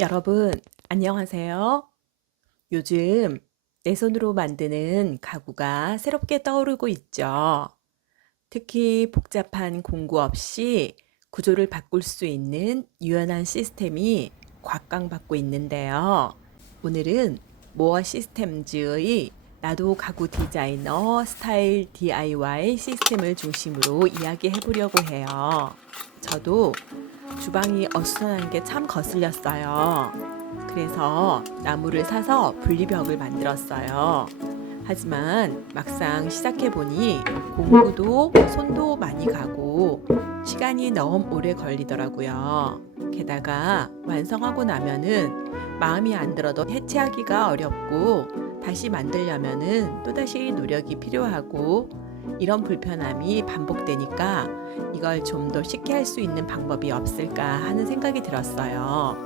여러분, 안녕하세요. 요즘 내 손으로 만드는 가구가 새롭게 떠오르고 있죠. 특히 복잡한 공구 없이 구조를 바꿀 수 있는 유연한 시스템이 곽강받고 있는데요. 오늘은 모어 시스템즈의 나도 가구 디자이너 스타일 DIY 시스템을 중심으로 이야기해 보려고 해요. 저도 주방이 어수선한 게 참 거슬렸어요. 그래서 나무를 사서 분리벽을 만들었어요. 하지만 막상 시작해보니 공구도 손도 많이 가고 시간이 너무 오래 걸리더라고요. 게다가 완성하고 나면은 마음이 안 들어도 해체하기가 어렵고 다시 만들려면은 또다시 노력이 필요하고 이런 불편함이 반복되니까 이걸 좀 더 쉽게 할 수 있는 방법이 없을까 하는 생각이 들었어요.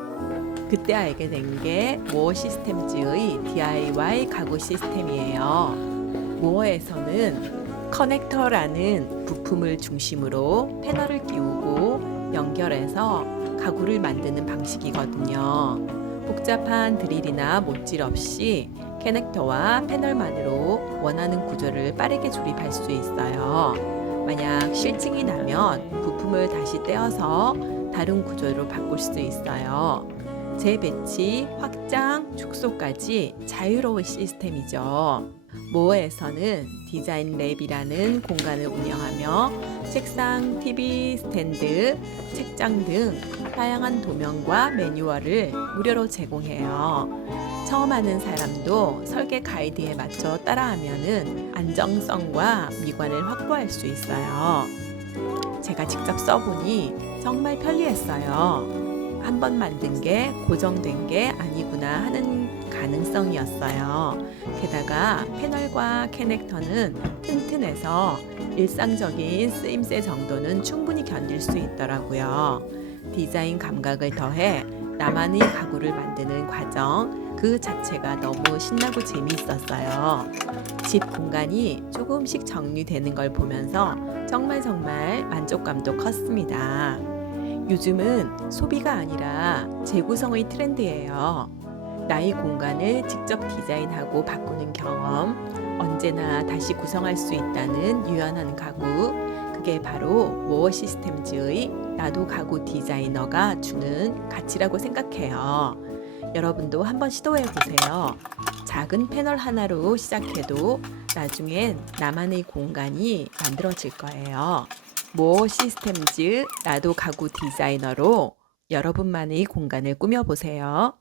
그때 알게 된 게 모어 시스템즈의 DIY 가구 시스템이에요. 모어에서는 커넥터라는 부품을 중심으로 패널을 끼우고 연결해서 가구를 만드는 방식이거든요. 복잡한 드릴이나 못질 없이 커넥터와 패널만으로 원하는 구조를 빠르게 조립할 수 있어요. 만약 실증이 나면 부품을 다시 떼어서 다른 구조로 바꿀 수 있어요. 재배치, 확장, 축소까지 자유로운 시스템이죠. 모어에서는 디자인 랩이라는 공간을 운영하며 책상, TV, 스탠드, 책장 등 다양한 도면과 매뉴얼을 무료로 제공해요. 처음 하는 사람도 설계 가이드에 맞춰 따라하면은 안정성과 미관을 확보할 수 있어요. 제가 직접 써보니 정말 편리했어요. 한 번 만든 게 고정된 게 아니구나 하는 가능성이었어요. 게다가 패널과 커넥터는 튼튼해서 일상적인 쓰임새 정도는 충분히 견딜 수 있더라고요. 디자인 감각을 더해 나만의 가구를 만드는 과정 그 자체가 너무 신나고 재미있었어요. 집 공간이 조금씩 정리되는 걸 보면서 정말 만족감도 컸습니다. 요즘은 소비가 아니라 재구성의 트렌드예요. 나의 공간을 직접 디자인하고 바꾸는 경험, 언제나 다시 구성할 수 있다는 유연한 가구, 그게 바로 모어 시스템즈의 나도 가구 디자이너가 주는 가치라고 생각해요. 여러분도 한번 시도해 보세요. 작은 패널 하나로 시작해도 나중엔 나만의 공간이 만들어질 거예요. 모어 시스템즈 나도 가구 디자이너로 여러분만의 공간을 꾸며보세요.